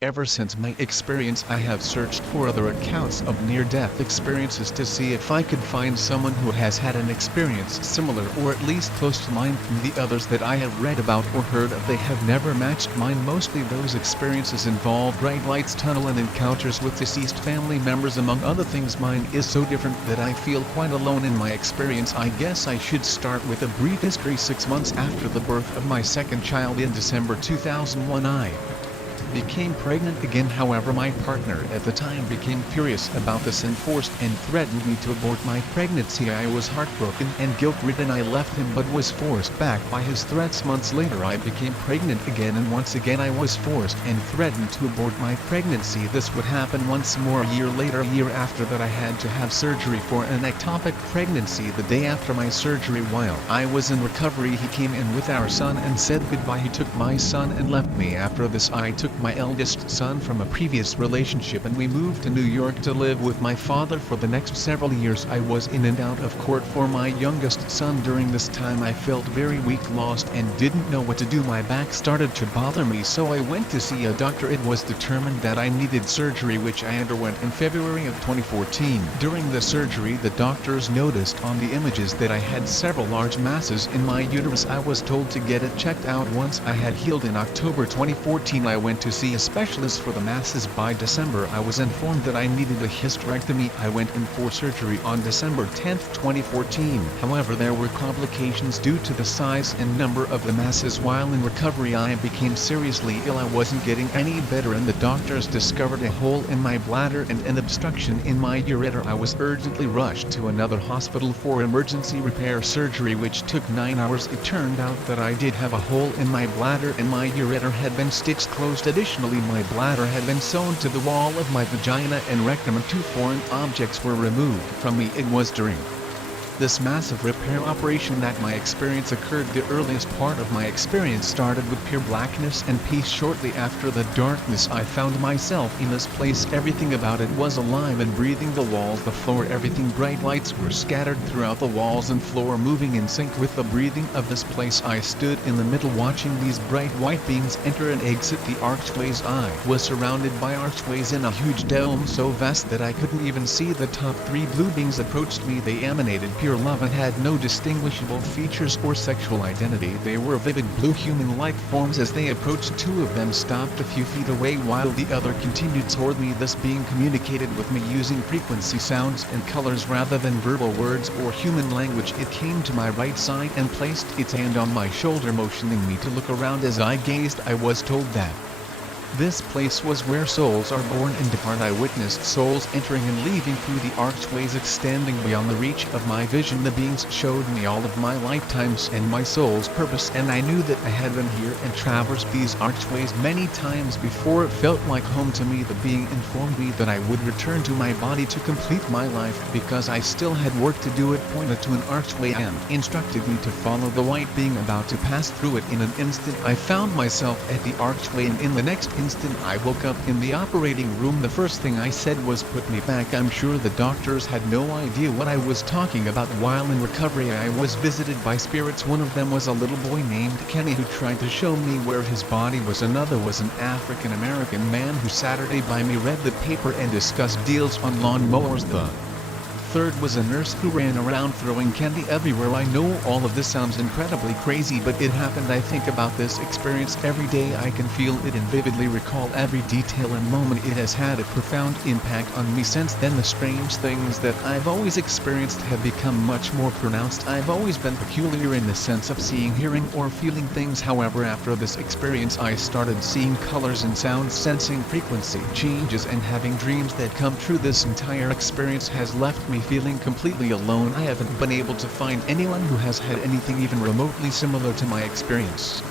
Ever since my experience, I have searched for other accounts of near-death experiences to see if I could find someone who has had an experience similar or at least close to mine. From the others that I have read about or heard of, they have never matched mine. Mostly those experiences involve bright lights, tunnel and encounters with deceased family members among other things. Mine is so different that I feel quite alone in my experience. I guess I should start with a brief history. 6 months after the birth of my second child in December 2001, I became pregnant again. However, my partner at the time became furious about this and forced and threatened me to abort my pregnancy. I was heartbroken and guilt-ridden. I left him but was forced back by his threats. Months later I became pregnant again, and once again I was forced and threatened to abort my pregnancy. This would happen once more a year later. A year after that I had to have surgery for an ectopic pregnancy. The day after my surgery, while I was in recovery, he came in with our son and said goodbye. He took my son and left me. After this I took my eldest son from a previous relationship and we moved to New York to live with my father. For the next several years I was in and out of court for my youngest son. During this time I felt very weak, lost, and didn't know what to do. My back started to bother me, so I went to see a doctor. It was determined that I needed surgery, which I underwent in February of 2014. During the surgery, the doctors noticed on the images that I had several large masses in my uterus. I was told to get it checked out once I had healed. In October 2014 I went to see a specialist for the masses. By December I was informed that I needed a hysterectomy. I went in for surgery on December 10, 2014. However, there were complications due to the size and number of the masses. While in recovery I became seriously ill. I wasn't getting any better and the doctors discovered a hole in my bladder and an obstruction in my ureter. I was urgently rushed to another hospital for emergency repair surgery, which took 9 hours. It turned out that I did have a hole in my bladder and my ureter had been stitched closed. Additionally, my bladder had been sewn to the wall of my vagina and rectum and 2 foreign objects were removed from me. It was during this massive repair operation that my experience occurred. The earliest part of my experience started with pure blackness and peace. Shortly after the darkness I found myself in this place. Everything about it was alive and breathing. The walls, the floor, everything. Bright lights were scattered throughout the walls and floor, moving in sync with the breathing of this place. I stood in the middle watching these bright white beings enter and exit the archways. I was surrounded by archways in a huge dome so vast that I couldn't even see the top. 3 blue beings approached me. They emanated pure love and had no distinguishable features or sexual identity. They were vivid blue human-like forms. As they approached, 2 of them stopped a few feet away while the other continued toward me. This being communicated with me using frequency, sounds, and colors rather than verbal words or human language. It came to my right side and placed its hand on my shoulder, motioning me to look around. As I gazed, I was told that this place was where souls are born and depart. I witnessed souls entering and leaving through the archways, extending beyond the reach of my vision. The beings showed me all of my lifetimes and my soul's purpose, and I knew that I had been here and traversed these archways many times before. It felt like home to me. The being informed me that I would return to my body to complete my life because I still had work to do. It pointed to an archway and instructed me to follow the white being about to pass through it. In an instant I found myself at the archway, and in the next instant I woke up in the operating room. The first thing I said was, "Put me back." I'm sure the doctors had no idea what I was talking about. While in recovery I was visited by spirits. One of them was a little boy named Kenny who tried to show me where his body was. Another was an African American man who Saturday by me read the paper and discussed deals on lawn mowers. The third was a nurse who ran around throwing candy everywhere. I know all of this sounds incredibly crazy, but it happened. I think about this experience every day. I can feel it and vividly recall every detail and moment. It has had a profound impact on me since then. The strange things that I've always experienced have become much more pronounced. I've always been peculiar in the sense of seeing, hearing, or feeling things. However, after this experience I started seeing colors and sounds, sensing frequency changes, and having dreams that come true. This entire experience has left me feeling completely alone. I haven't been able to find anyone who has had anything even remotely similar to my experience.